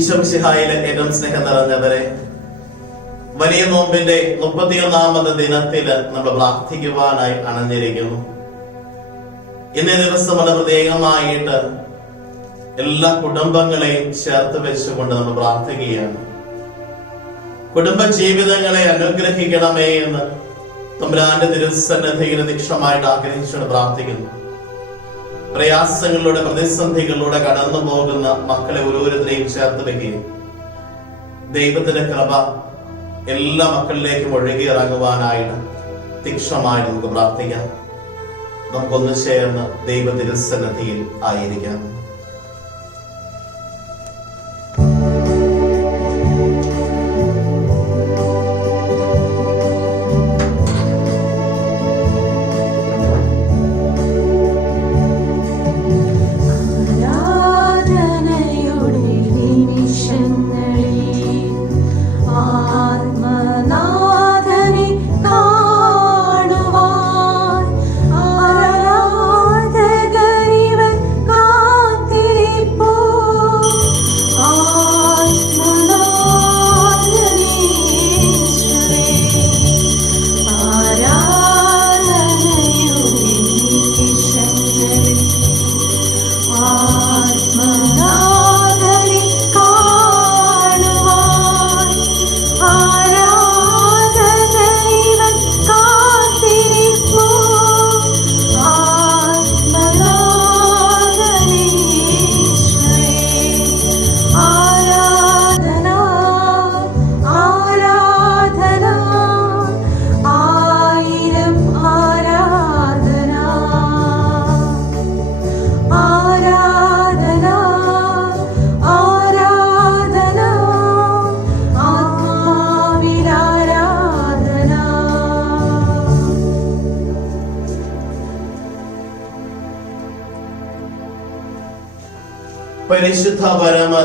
ഈശ്വംസിഹായിലെ ഏറ്റവും സ്നേഹം നിറഞ്ഞവരെ വലിയ നോമ്പിന്റെ മുപ്പത്തിയൊന്നാമത് ദിനത്തിൽ നമ്മൾ പ്രാർത്ഥിക്കുവാനായി അണഞ്ഞിരിക്കുന്നു. ഇന്നേ ദിവസം വളരെ പ്രത്യേകമായിട്ട് എല്ലാ കുടുംബങ്ങളെയും ചേർത്ത് വെച്ചുകൊണ്ട് നമ്മൾ പ്രാർത്ഥിക്കുകയാണ്. കുടുംബ ജീവിതങ്ങളെ അനുഗ്രഹിക്കണമേ എന്ന് തമ്പുരാന്റെ തിരുസന്നധിയിൽ ദീക്ഷമായിട്ട് ആഗ്രഹിച്ചുകൊണ്ട് പ്രാർത്ഥിക്കുന്നു. പ്രയാസങ്ങളിലൂടെ പ്രതിസന്ധികളിലൂടെ കടന്നു പോകുന്ന മക്കളെ ഓരോരുത്തരെയും ചേർത്ത് വെക്കുകയും ദൈവത്തിന്റെ കൃപ എല്ലാ മക്കളിലേക്കും ഒഴുകി ഇറങ്ങുവാനായിട്ട് തീക്ഷണമായി നമുക്ക് പ്രാർത്ഥിക്കാം. നമുക്കൊന്ന് ചേർന്ന് ദൈവ സന്നദ്ധിയിൽ ആയിരിക്കാം.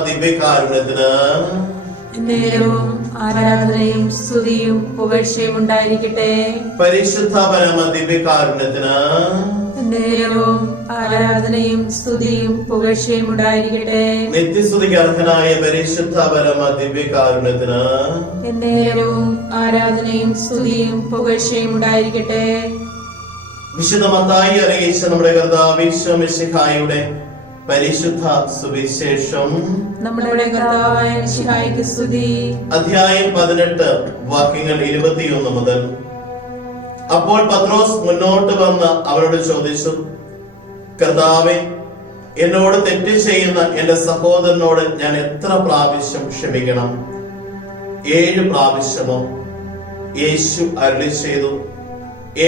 പരമ ദിവ്യകാരുണ്യത്തിന്. നേരവും ആരാധനയും സ്തുതിയും പുകഴ്ചയും ഉണ്ടായിരിക്കട്ടെ. പരിശുദ്ധ പരമ ദിവ്യകാരുണ്യത്തിന്. നേരവും ആരാധനയും സ്തുതിയും പുകഴ്ചയും ഉണ്ടായിരിക്കട്ടെ. നിത്യസ്തുതിക്ക് അർഹനായ പരിശുദ്ധ പരമ ദിവ്യകാരുണ്യത്തിന്. നേരവും ആരാധനയും സ്തുതിയും പുകഴ്ചയും ഉണ്ടായിരിക്കട്ടെ. വിശുദ്ധ മത്തായി അറിയിച്ച നമ്മുടെ കർത്താവിശ്വമിശിഹായുടെ പരിശുദ്ധ സുവിശേഷം നമ്മുടെ അധ്യായം പതിനെട്ട് വാക്യങ്ങൾ ഇരുപത്തിയൊന്ന് മുതൽ. അപ്പോൾ പത്രോസ് മുന്നോട്ട് വന്ന് അവരോട് ചോദിച്ചു കർത്താവെ എന്നോട് തെറ്റ് ചെയ്യുന്ന എന്റെ സഹോദരനോട് ഞാൻ എത്ര പ്രാവശ്യം ക്ഷമിക്കണം? ഏഴ് പ്രാവശ്യമോ? യേശു അരുളി ചെയ്തു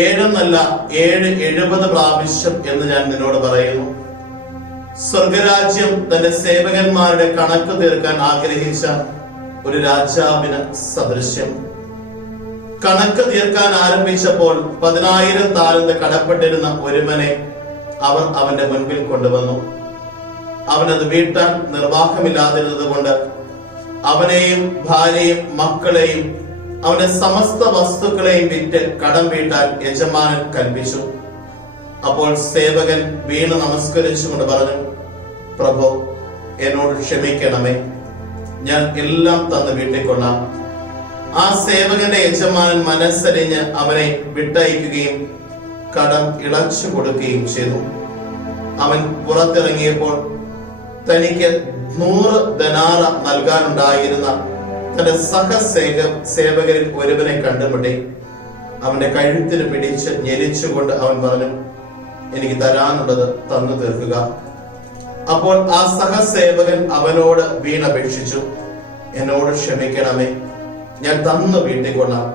ഏഴെന്നല്ല ഏഴ് എഴുപത് പ്രാവശ്യം എന്ന് ഞാൻ നിന്നോട് പറയുന്നു. സ്വർഗരാജ്യം തന്റെ സേവകന്മാരുടെ കണക്ക് തീർക്കാൻ ആഗ്രഹിച്ച ഒരു രാജാവിന് സദൃശ്യം. കണക്ക് തീർക്കാൻ ആരംഭിച്ചപ്പോൾ പതിനായിരം താലന്ത് കടപ്പെട്ടിരുന്ന ഒരുവനെ അവൻ അവന്റെ മുൻപിൽ കൊണ്ടുവന്നു. അവനത് വീട്ടാൻ നിർവാഹമില്ലാതിരുന്നത് കൊണ്ട് അവനെയും ഭാര്യയും മക്കളെയും അവന്റെ സമസ്ത വസ്തുക്കളെയും വിറ്റ് കടം വീട്ടാൻ യജമാനൻ കൽപ്പിച്ചു. അപ്പോൾ സേവകൻ വീണ് നമസ്കരിച്ചുകൊണ്ട് പറഞ്ഞു പ്രഭു എന്നോട് ക്ഷമിക്കണമേ. ഞാൻ എല്ലാം തന്ന് വീട്ടിക്കൊള്ളാം. ആ സേവകന്റെ യജമാനൻ മനസ്സരിഞ്ഞ് അവനെ വിട്ടയക്കുകയും കടം ഇളച്ചു കൊടുക്കുകയും ചെയ്തു. അവൻ പുറത്തിറങ്ങിയപ്പോൾ തനിക്ക് നൂറ് ധനാറ നൽകാനുണ്ടായിരുന്ന തന്റെ സഹസേക സേവകരിൽ ഒരുവനെ കണ്ടുമുട്ടി. അവന്റെ കഴുത്തിന് പിടിച്ച് ഞെരിച്ചുകൊണ്ട് അവൻ പറഞ്ഞു എനിക്ക് തരാനുള്ളത് തന്നു തീർക്കുക. അപ്പോൾ ആ സഹസേവകൻ അവനോട് വീണപേക്ഷിച്ചു. എന്നോട് ക്ഷമിക്കണമേ ഞാൻ തന്നു വീട്ടിക്കൊള്ളാം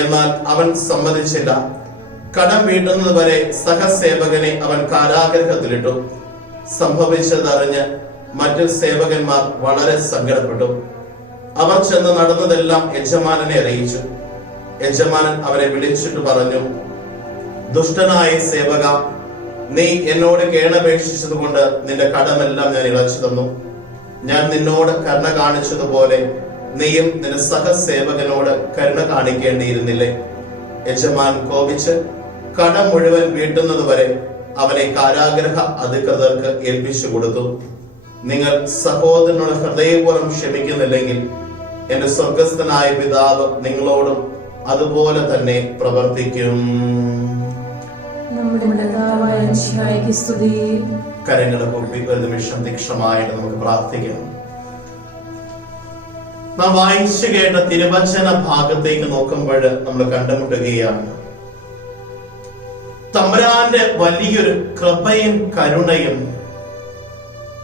എന്നാൽ അവൻ സമ്മതിച്ചില്ല. കടം വീട്ടുന്നത് വരെ സഹസേവകനെ അവൻ കാരാഗ്രഹത്തിലിട്ടു. സംഭവിച്ചതറിഞ്ഞ് മറ്റു സേവകന്മാർ വളരെ സങ്കടപ്പെട്ടു. അവർ ചെന്ന് നടന്നതെല്ലാം യജമാനനെ അറിയിച്ചു. യജമാനൻ അവരെ വിളിച്ചിട്ട് പറഞ്ഞു ദുഷ്ടനായ സേവക നീ എന്നോട് കേണപേക്ഷിച്ചതുകൊണ്ട് നിന്റെ കടമെല്ലാം ഞാൻ ഇളച്ചു തന്നു. ഞാൻ നിന്നോട് കരുണ കാണിച്ചതുപോലെ നീയും നിന്റെ സഹസേവകനോട് കരുണ കാണിക്കേണ്ടിയിരുന്നില്ലേ? യജമാൻ കോപിച്ച് കടം മുഴുവൻ വീട്ടുന്നത് വരെ അവനെ കാരാഗ്രഹ അധികൃതർക്ക് ഏൽപ്പിച്ചു കൊടുത്തു. നിങ്ങൾ സഹോദരനോട് ഹൃദയപൂർവം ക്ഷമിക്കുന്നില്ലെങ്കിൽ എന്റെ സ്വർഗസ്ഥനായ പിതാവ് നിങ്ങളോടും അതുപോലെ തന്നെ പ്രവർത്തിക്കും. സ്തുതി. കരങ്ങൾ ഒരു നിമിഷം നമുക്ക് പ്രാർത്ഥിക്കാം. നാം വായിച്ചു കേട്ട തിരുവചന ഭാഗത്തേക്ക് നോക്കുമ്പോൾ നമ്മൾ കണ്ടുമുട്ടുകയാണ്. തമ്പുരാന്റെ വലിയൊരു കൃപയും കരുണയും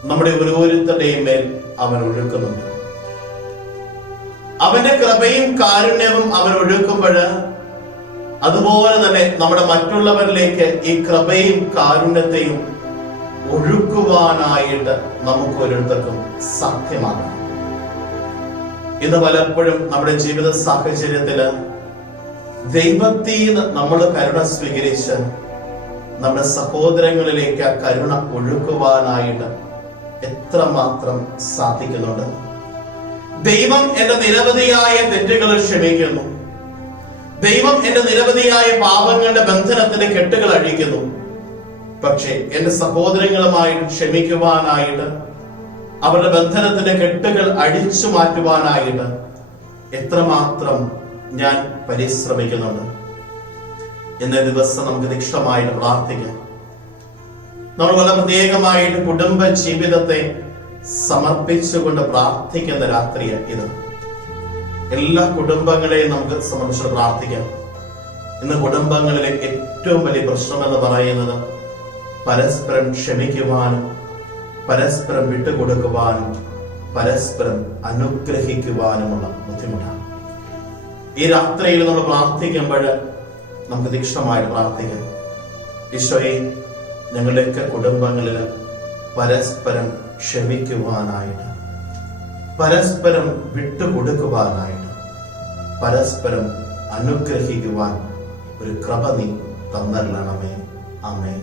നമ്മുടെ ഓരോരുത്തരുടെയും മേൽ അവൻ ഒഴുക്കുന്നുണ്ട്. അവന്റെ കൃപയും കാരുണ്യവും അവൻ ഒഴുക്കുമ്പോൾ അതുപോലെ തന്നെ നമ്മുടെ മറ്റുള്ളവരിലേക്ക് ഈ കൃപയും കാരുണ്യത്തെയും ഒഴുക്കുവാനായിട്ട് നമുക്ക് ഓരോരുത്തർക്കും സാധ്യമാകണം. ഇന്ന് പലപ്പോഴും നമ്മുടെ ജീവിത സാഹചര്യത്തിൽ ദൈവത്തിൽ നമ്മൾ കരുണ സ്വീകരിച്ച് നമ്മുടെ സഹോദരങ്ങളിലേക്ക് ആ കരുണ ഒഴുക്കുവാനായിട്ട് എത്രമാത്രം സാധിക്കുന്നുണ്ട്. ദൈവം എന്റെ നിരവധിയായ തെറ്റുകൾ ക്ഷമിക്കുന്നു. ദൈവം എന്റെ നിരവധിയായ പാപങ്ങളുടെ ബന്ധനത്തിന്റെ കെട്ടുകൾ അഴിക്കുന്നു. പക്ഷേ എന്റെ സഹോദരങ്ങളുമായിട്ട് ക്ഷമിക്കുവാനായിട്ട് അവരുടെ ബന്ധനത്തിന്റെ കെട്ടുകൾ അടിച്ചു മാറ്റുവാനായിട്ട് എത്രമാത്രം ഞാൻ പരിശ്രമിക്കുന്നുണ്ട്. എന്ന ദിവസം നമുക്ക് ദീക്ഷമായിട്ട് പ്രാർത്ഥിക്കാം. നമ്മൾ വളരെ പ്രത്യേകമായിട്ട് കുടുംബ ജീവിതത്തെ സമർപ്പിച്ചുകൊണ്ട് പ്രാർത്ഥിക്കുന്ന രാത്രിയാണ് ഇത്. എല്ലാ കുടുംബങ്ങളെയും നമുക്ക് സംബന്ധിച്ച് പ്രാർത്ഥിക്കാം. ഇന്ന് കുടുംബങ്ങളിലെ ഏറ്റവും വലിയ പ്രശ്നം എന്ന് പറയുന്നത് പരസ്പരം ക്ഷമിക്കുവാനും പരസ്പരം വിട്ടുകൊടുക്കുവാനും പരസ്പരം അനുഗ്രഹിക്കുവാനുമുള്ള ബുദ്ധിമുട്ടാണ്. ഈ രാത്രിയിൽ നമ്മൾ പ്രാർത്ഥിക്കുമ്പോൾ നമുക്ക് തീക്ഷണമായിട്ട് പ്രാർത്ഥിക്കാം. ഈശോയെ ഞങ്ങളുടെയൊക്കെ കുടുംബങ്ങളിൽ പരസ്പരം ക്ഷമിക്കുവാനായിട്ട് പരസ്പരം വിട്ടുകൊടുക്കുവാനായിട്ട് പരസ്പരം അനുഗ്രഹിക്കുവാൻ ഒരു കൃപ നീ തന്നരണമേ. അമ്മേ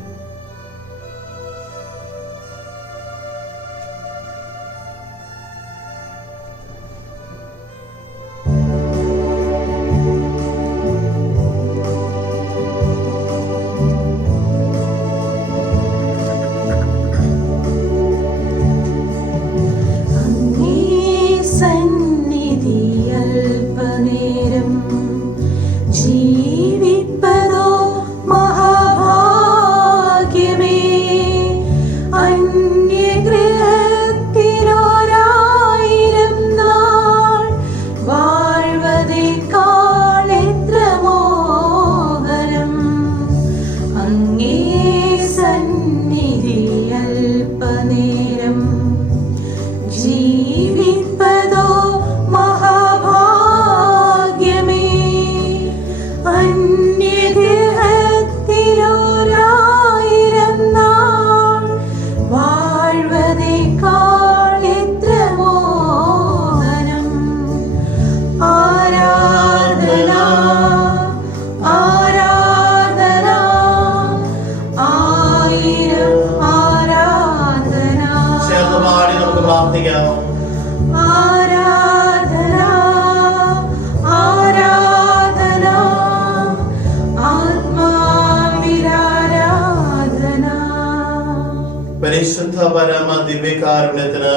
ദിവ്യകാരുണ്യത്തിന്.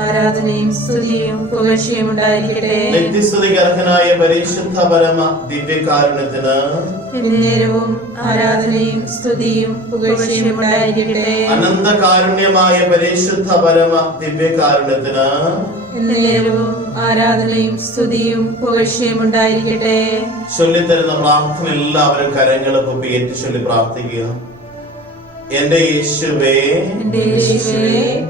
ആരാധനയും സ്തുതിയും പുകഴ്ചയും ഉണ്ടായിരിക്കട്ടെ. പരിശുദ്ധ പരമ ദിവ്യകാരുണ്യത്തിന്. എന്നേരവും ആരാധനയും സ്തുതിയും പുകഴ്ചയും ഉണ്ടായിരിക്കട്ടെ. അനന്ത കാരുണ്യമായ പരിശുദ്ധ പരമ ദിവ്യകാരുണ്യത്തിന്. എന്നേരവും ആരാധനയും സ്തുതിയും പുകഴ്ചയും ഉണ്ടായിരിക്കട്ടെ. ചൊല്ലിത്തരുന്ന പ്രാർത്ഥന എല്ലാവരും കരങ്ങളെ പൊപ്പി ഏറ്റു ചൊല്ലി പ്രാർത്ഥിക്കുക. എന്റെ യേശുവേ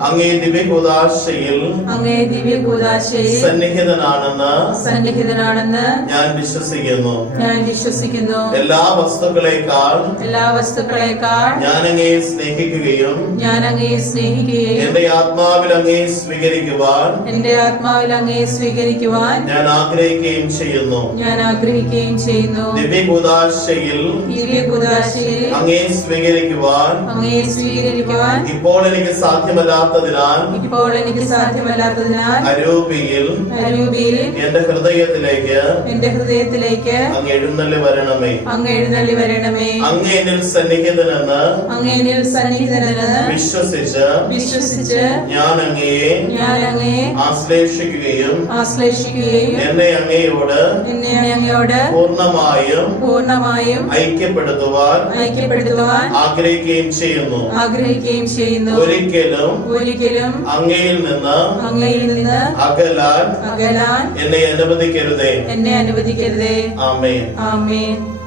അങ്ങേ ദിവ്യകുദാശയിൽ അങ്ങേ ദിവ്യ കൂതാശയിൽ സന്നിഹിതനാണെന്ന് സന്നിഹിതനാണെന്ന് ഞാൻ വിശ്വസിക്കുന്നു. ഞാൻ വിശ്വസിക്കുന്നു. എല്ലാ വസ്തുക്കളെക്കാൾ എല്ലാ വസ്തുക്കളെക്കാൾ ഞാൻ അങ്ങയെ സ്നേഹിക്കുകയും ഞാൻ അങ്ങയെ സ്നേഹിക്കുകയും എന്റെ ആത്മാവിൽ അങ്ങയെ സ്വീകരിക്കുവാൻ എന്റെ ആത്മാവിൽ അങ്ങയെ സ്വീകരിക്കുവാൻ ഞാൻ ആഗ്രഹിക്കുകയും ചെയ്യുന്നു. ഞാൻ ആഗ്രഹിക്കുകയും ചെയ്യുന്നു. ദിവ്യകുദാശയിൽ ദിവ്യ കൂതാശയിൽ അങ്ങയെ സ്വീകരിക്കുവാൻ അങ്ങയെ സ്വീകരിക്കുവാൻ ഇപ്പോൾ എനിക്ക് സാധ്യമല്ലാത്തതിനാൽ ഇപ്പോൾ എനിക്ക് സാധ്യമല്ലാത്തതിനാൽ അരൂപിയിൽ അരൂപിയിൽ എന്റെ ഹൃദയത്തിലേക്ക് എന്റെ ഹൃദയത്തിലേക്ക് അങ്ങ് എഴുന്നള്ളി വരണമേ. അങ്ങ് എഴുന്നള്ളി വരണമേ. അങ്ങ് എന്നിൽ സന്നിഹിതനെന്ന് അങ്ങ് എന്നിൽ സന്നിഹിതനെന്ന് വിശ്വസിച്ച് വിശ്വസിച്ച് ഞാൻ അങ്ങയെ ഞാൻ അങ്ങയെ ആശ്ലേഷിക്കുകയും ആശ്ലേഷിക്കുകയും എന്നെ അങ്ങയോട് എന്നെ അങ്ങയോട് പൂർണമായും പൂർണമായും ഐക്യപ്പെടുത്തുവാൻ ഐക്യപ്പെടുത്തുവാൻ ആഗ്രഹിക്കുകയും ചെയ്യുന്നു. ആഗ്രഹിക്കുകയും ചെയ്യുന്നു. ഒരിക്കലും ഒരിക്കലും അങ്ങയിൽ നിന്ന് അങ്ങയിൽ നിന്ന് അകലാൻ അകലാൻ എന്നെ അനുവദിക്കരുതേ. എന്നെ അനുവദിക്കരുതേ. ആമേൻ. ആമേൻ.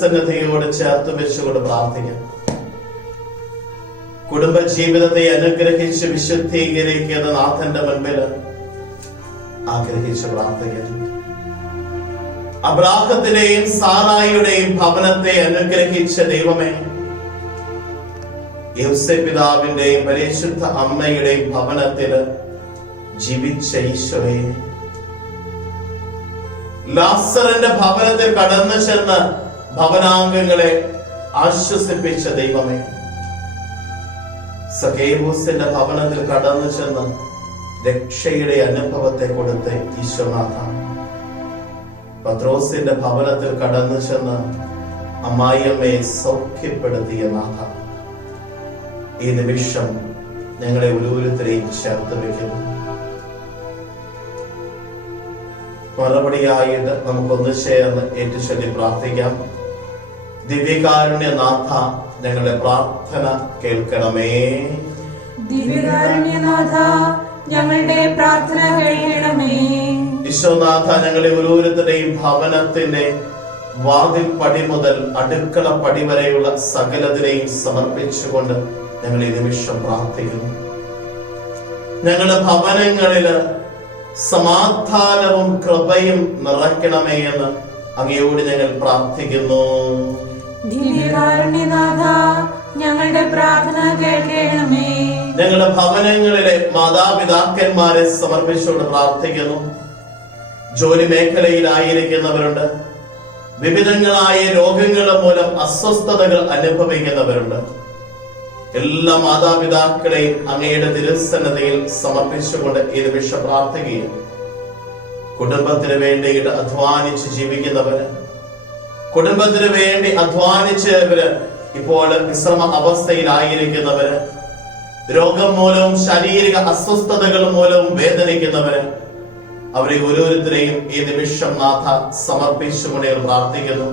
ദൈവ തിരുസന്നതയോട് ചേർത്ത് വെച്ചുകൊണ്ട് പ്രാർത്ഥിക്കാം. കുടുംബ ജീവിതത്തെ അനുഗ്രഹിച്ച് വിശുദ്ധീകരിക്കുന്ന നാഥന്റെ മുൻപിൽ ആഗ്രഹിച്ച് പ്രാർത്ഥിക്കുന്നു. അബ്രാഹത്തിന്റെയും സാറായിയുടെയും ഭവനത്തെ അനുഗ്രഹിച്ച ദൈവമേ യൗസപിതാവിന്റെയും പരിശുദ്ധ അമ്മയുടെയും ഭവനത്തിൽ ജീവിച്ച ഈശോയെ. ലാസറിന്റെ ഭവനത്തിൽ കടന്നു ചെന്ന് ഭവനാംഗങ്ങളെ ആശ്വസിപ്പിച്ച ദൈവമേ. സഖേബൂസിന്റെ ഭവനത്തിൽ കടന്നു ചെന്ന് രക്ഷയുടെ അനുഭവത്തെ കൊടുത്ത് ഈശ്വനാഥ പത്രോസിന്റെ ഭവനത്തിൽ കടന്നു ചെന്ന് അമ്മായിയമ്മയെ സൗഖ്യപ്പെടുത്തിയ നാഥ. ഈ നിമിഷം ഞങ്ങളെ ഓരോരുത്തരെയും ചേർത്ത് വെക്കുന്നു മറുപടിയായിട്ട് നമുക്കൊന്ന് ചേർന്ന് ഏറ്റുചൊല്ലി പ്രാർത്ഥിക്കാം. ദിവ്യകാരുണ്യനാഥ ഞങ്ങളുടെ പ്രാർത്ഥന കേൾക്കണമേ. ദിവ്യകാരുണ്യനാഥ ഞങ്ങളുടെ പ്രാർത്ഥന കേൾക്കണമേ. വിശ്വനാഥ ഞങ്ങളെ ഓരോരുത്തരുടെയും ഭവനത്തിന്റെ വാതിൽ പടി മുതൽ അടുക്കള പടി വരെയുള്ള സകലതിനെയും സമർപ്പിച്ചുകൊണ്ട് ഞങ്ങൾ ഈ നിമിഷം പ്രാർത്ഥിക്കുന്നു. ഞങ്ങളുടെ ഭവനങ്ങളിൽ സമാധാനവും കൃപയും നിറയ്ക്കണമേ എന്ന് അങ്ങയോട് ഞങ്ങൾ പ്രാർത്ഥിക്കുന്നു. ഞങ്ങളുടെ പ്രാർത്ഥന കേൾക്കണമേ. ഞങ്ങളുടെ ഭവനങ്ങളിലെ മാതാപിതാക്കന്മാരെ സമർപ്പിച്ചുകൊണ്ട് പ്രാർത്ഥിക്കുന്നു. ജോലി മേഖലയിലായിരിക്കുന്നവരുണ്ട്. വിവിധങ്ങളായ രോഗങ്ങൾ മൂലം അസ്വസ്ഥതകൾ അനുഭവിക്കുന്നവരുണ്ട്. എല്ലാ മാതാപിതാക്കളെയും അങ്ങയുടെ തിരുസന്നതയിൽ സമർപ്പിച്ചുകൊണ്ട് ഈ നിമിഷം പ്രാർത്ഥിക്കുകയും കുടുംബത്തിന് വേണ്ടിയിട്ട് അധ്വാനിച്ച് ജീവിക്കുന്നവര് കുടുംബത്തിന് വേണ്ടി അധ്വാനിച്ചവര് ഇപ്പോൾ വിശ്രമ അവസ്ഥയിലായിരിക്കുന്നവര് രോഗം മൂലവും ശാരീരിക അസ്വസ്ഥതകൾ മൂലവും വേദനിക്കുന്നവര് അവരെ ഓരോരുത്തരെയും ഈ നിമിഷം നാഥ സമർപ്പിച്ചുകൊണ്ട് ഞങ്ങൾ പ്രാർത്ഥിക്കുന്നു.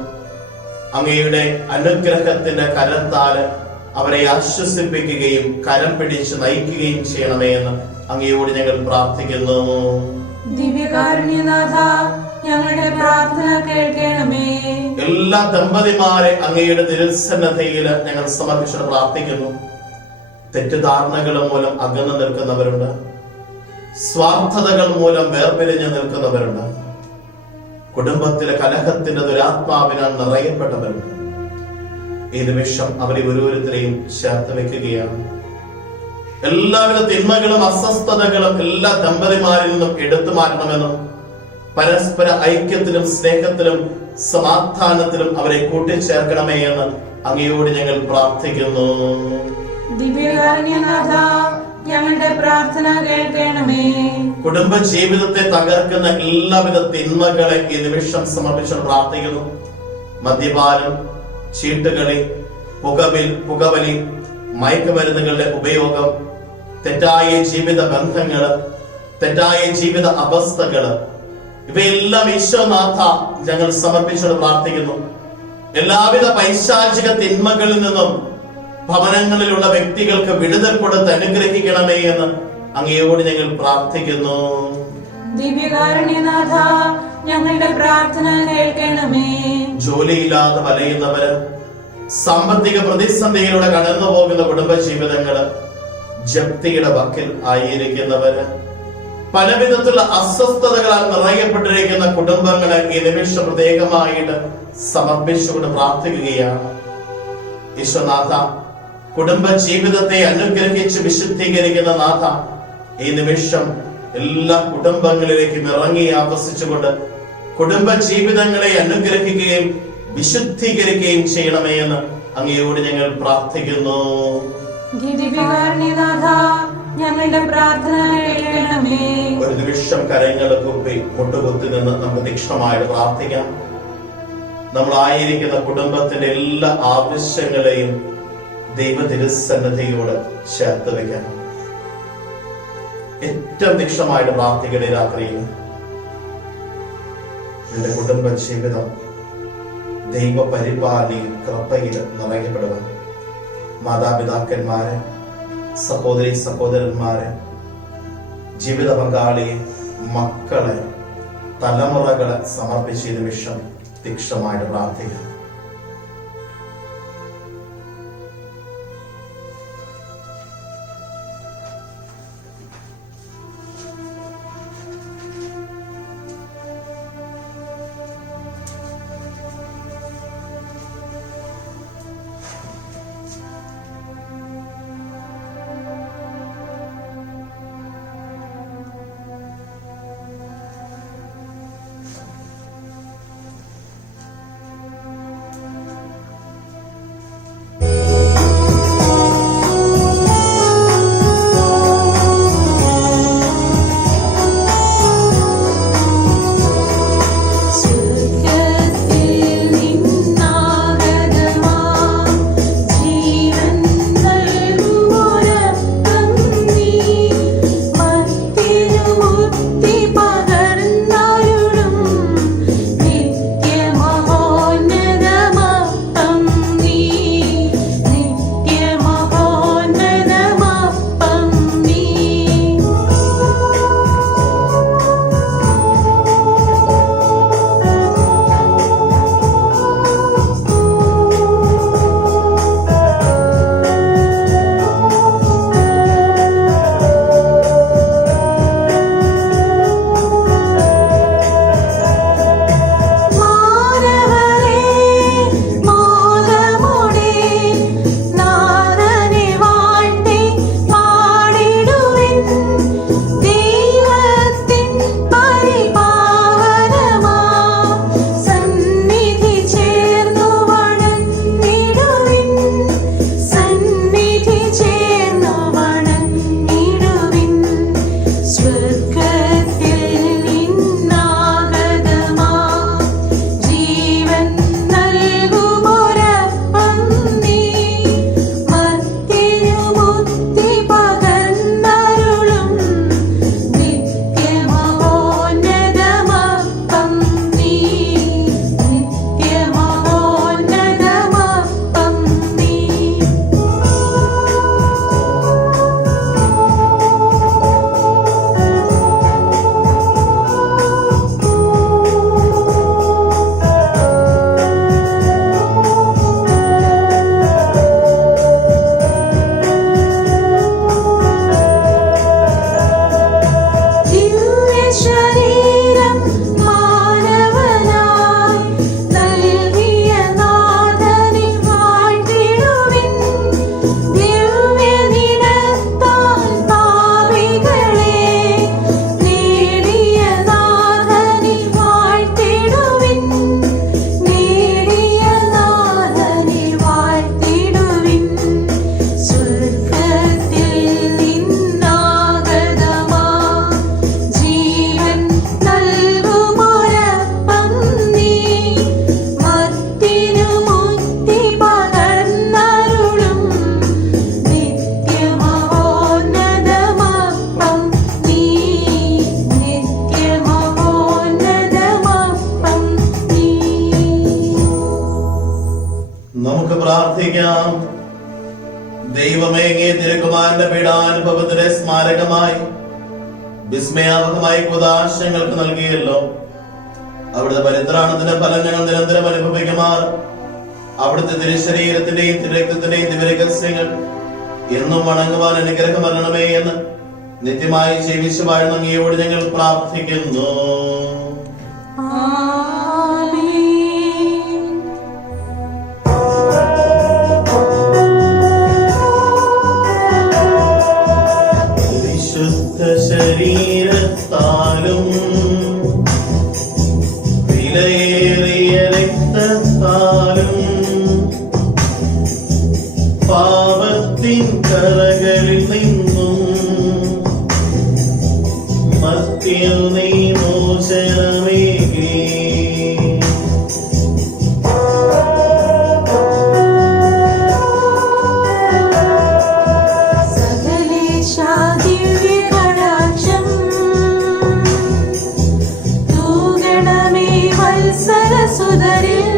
അങ്ങയുടെ അനുഗ്രഹത്തിന്റെ കരത്താൽ അവരെ ആശ്വസിപ്പിക്കുകയും കരം പിടിച്ച് നയിക്കുകയും ചെയ്യണമേ എന്ന് അങ്ങയോട് ഞങ്ങൾ പ്രാർത്ഥിക്കുന്നു. ദിവ്യകാരുണ്യനാഥ ഞങ്ങളുടെ പ്രാർത്ഥന കേൾക്കണമേ. എല്ലാ ദമ്പതിമാരെ അങ്ങയുടെ തിരുസന്നതയിൽ ഞങ്ങൾ സമർപ്പിച്ചു പ്രാർത്ഥിക്കുന്നു. തെറ്റിദ്ധാരണകൾ മൂലം അകന്നു നിൽക്കുന്നവരുണ്ട്. സ്വാർത്ഥതകൾ മൂലം വേർപിരിഞ്ഞു നിൽക്കുന്നവരുണ്ട്. കുടുംബത്തിലെ കലഹത്തിന്റെ ദുരാത്മാവിനാൽ നിറയപ്പെട്ടവരുണ്ട്. ഈ നിമിഷം അവരെ ഓരോരുത്തരെയും ചേർത്ത് വെക്കുകയാണ് എല്ലാവിധ തിന്മകളും അസ്വസ്ഥതകളും എല്ലാ ദമ്പതിമാരിൽ നിന്നും എടുത്തു മാറ്റണമെന്നും പരസ്പര ഐക്യത്തിലും സ്നേഹത്തിലും സമാധാനത്തിലും അവരെ കൂട്ടിച്ചേർക്കണമേ എന്ന് അങ്ങയോട് ഞങ്ങൾ പ്രാർത്ഥിക്കുന്നു. ദിവ്യകാരുണ്യനാഥ ഞങ്ങളുടെ പ്രാർത്ഥന കേൾക്കണമേ. കുടുംബ ജീവിതത്തെ തകർക്കുന്ന എല്ലാവിധ തിന്മകളെ ഈ നിമിഷം സമർപ്പിച്ച് പ്രാർത്ഥിക്കുന്നു. മദ്യപാനം ചീട്ടുകളി പുകവിൽ പുകവലി മയക്കുമരുന്നുകളുടെ ഉപയോഗം തെറ്റായ ജീവിത ബന്ധങ്ങൾ തെറ്റായ ജീവിത അവസ്ഥകൾ ഇവയെല്ലാം ഈശ്വരനാഥ ഞങ്ങൾ സമർപ്പിച്ചുകൊണ്ട് പ്രാർത്ഥിക്കുന്നു. എല്ലാവിധ പൈശാചിക തിന്മകളിൽ നിന്നും ഭവനങ്ങളിലുള്ള വ്യക്തികൾക്ക് വിടുതൽ കൊടുത്ത് അനുഗ്രഹിക്കണമേ എന്ന് അങ്ങയോട് ഞങ്ങൾ പ്രാർത്ഥിക്കുന്നു. ദിവ്യകാരുണ്യനാഥ ഞങ്ങളുടെ പ്രാർത്ഥന കേൾക്കണമേ. ജോലിയില്ലാതെ വലയുന്നവര് സാമ്പത്തിക പ്രതിസന്ധിയിലൂടെ കടന്നു പോകുന്ന കുടുംബ ജീവിതങ്ങൾ ജപ്തിയുടെ വക്കിൽ ആയിരിക്കുന്നവര് പല വിധത്തിലുള്ള അസ്വസ്ഥതകളാൽ നിറയപ്പെട്ടിരിക്കുന്ന കുടുംബങ്ങളെ ഈ നിമിഷം പ്രത്യേകമായിട്ട് സമർപ്പിച്ചുകൊണ്ട് പ്രാർത്ഥിക്കുകയാണ്. ഈശ്വനാഥ കുടുംബ ജീവിതത്തെ അനുഗ്രഹിച്ച് വിശുദ്ധീകരിക്കുന്ന നാഥ ഈ നിമിഷം എല്ലാ കുടുംബങ്ങളിലേക്കും ഇറങ്ങി ആവസിച്ചുകൊണ്ട് കുടുംബ ജീവിതങ്ങളെ അനുഗ്രഹിക്കുകയും വിശുദ്ധീകരിക്കുകയും ചെയ്യണമേ എന്ന് അങ്ങയോട് ഞങ്ങൾ പ്രാർത്ഥിക്കുന്നു. ഞങ്ങളുടെ പ്രാർത്ഥന കേൾക്കണമേ. ഒരു നിമിഷം കരങ്ങൾ കുപ്പി മുട്ടുകുത്തി നിന്ന് നമുക്ക് തീക്ഷണമായിട്ട് പ്രാർത്ഥിക്കാം. നമ്മളായിരിക്കുന്ന കുടുംബത്തിന്റെ എല്ലാ ആവശ്യങ്ങളെയും ദൈവ തിരുസന്നതയോട് ചേർത്ത് വെക്കാം ഏറ്റവും തീക്ഷണമായിട്ട് പ്രാർത്ഥിക്കണേ രാത്രിയിൽ. നിന്റെ കുടുംബ ജീവിതം ദൈവ പരിപാലി കൃപയിൽ നിറയപ്പെടുക മാതാപിതാക്കന്മാരെ സഹോദരി സഹോദരന്മാരെ ജീവിത പങ്കാളിയെ മക്കളെ തലമുറകളെ സമർപ്പിച്ച നിമിഷം തീക്ഷണമായിട്ട് കുതാശങ്ങൾക്ക് നൽകിയല്ലോ. അവിടുത്തെ പരിത്രാണത്തിന്റെ ഫലം ഞങ്ങൾ നിരന്തരം അനുഭവിക്കുമാർ. അവിടുത്തെ തിരുശരീരത്തിന്റെയും തിരക്തത്തിന്റെയും ദിവരഹസ്യങ്ങൾ എന്നും വണങ്ങുവാൻ അനുഗ്രഹം വരണമേ എന്ന് നിത്യമായി ജീവിച്ചു വാഴുന്ന അങ്ങയോട് ഞങ്ങൾ പ്രാർത്ഥിക്കുന്നു. ആമേൻ. Maria.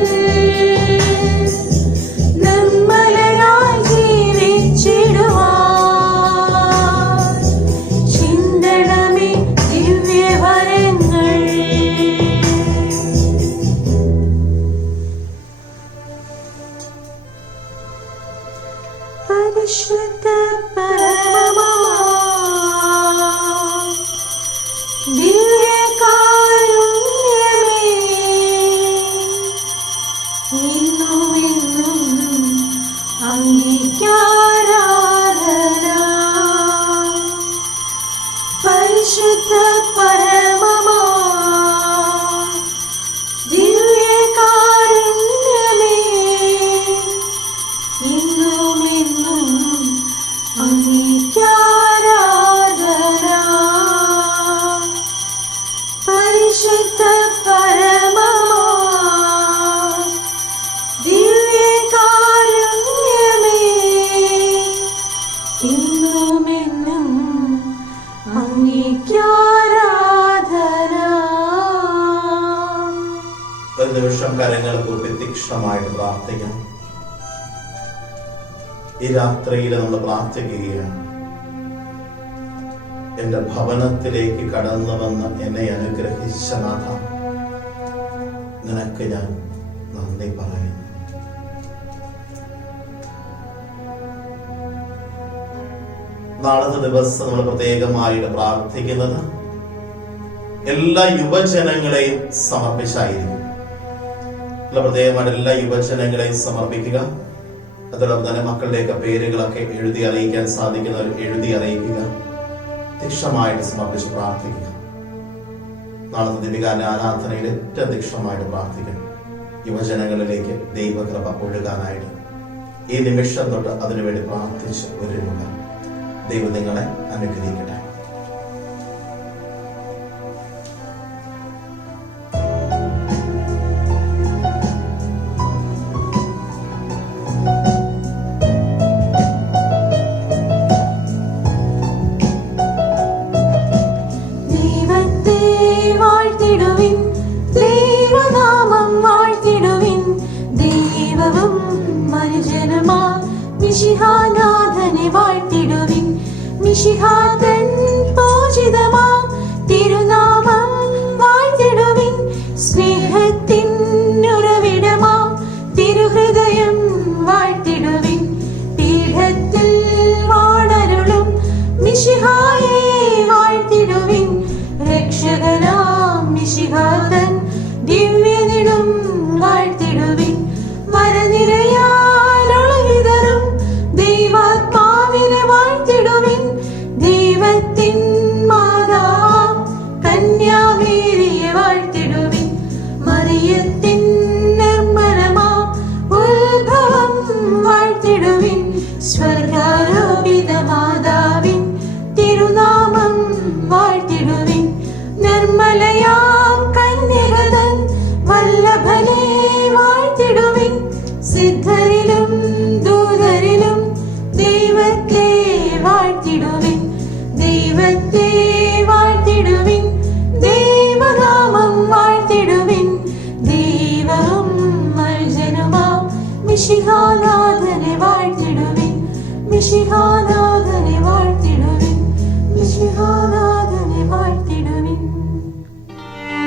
പ്രാർത്ഥിക്കാം. ഈ രാത്രിയിൽ നമ്മൾ പ്രാർത്ഥിക്കുകയാണ്. എന്റെ ഭവനത്തിലേക്ക് കടന്നു വന്ന് എന്നെ അനുഗ്രഹിച്ച നാഥ നിനക്ക് ഞാൻ നന്ദി പറയുന്നു. നാളത്തെ ദിവസം നമ്മൾ പ്രത്യേകമായിട്ട് പ്രാർത്ഥിക്കുന്നത് എല്ലാ യുവജനങ്ങളെയും സമർപ്പിച്ചായിരിക്കും. പ്രത്യേകമായിട്ട് എല്ലാ യുവജനങ്ങളെയും സമർപ്പിക്കുക. അതോടൊപ്പം തന്നെ മക്കളുടെയൊക്കെ പേരുകളൊക്കെ എഴുതി അറിയിക്കാൻ സാധിക്കുന്നവർ എഴുതി അറിയിക്കുക. തീക്ഷണമായിട്ട് സമർപ്പിച്ച് പ്രാർത്ഥിക്കുക. നാളത്തെ ദീപികാന്റെ ആരാധനയിൽ ഏറ്റവും തീക്ഷണമായിട്ട് പ്രാർത്ഥിക്കണം. യുവജനങ്ങളിലേക്ക് ദൈവകൃപ ഒഴുകാനായിട്ട്. ഈ നിമിഷം തൊട്ട് അതിനുവേണ്ടി പ്രാർത്ഥിച്ച് ഒരുങ്ങുക. ദൈവം നിങ്ങളെ അനുഗ്രഹിക്കട്ടെ.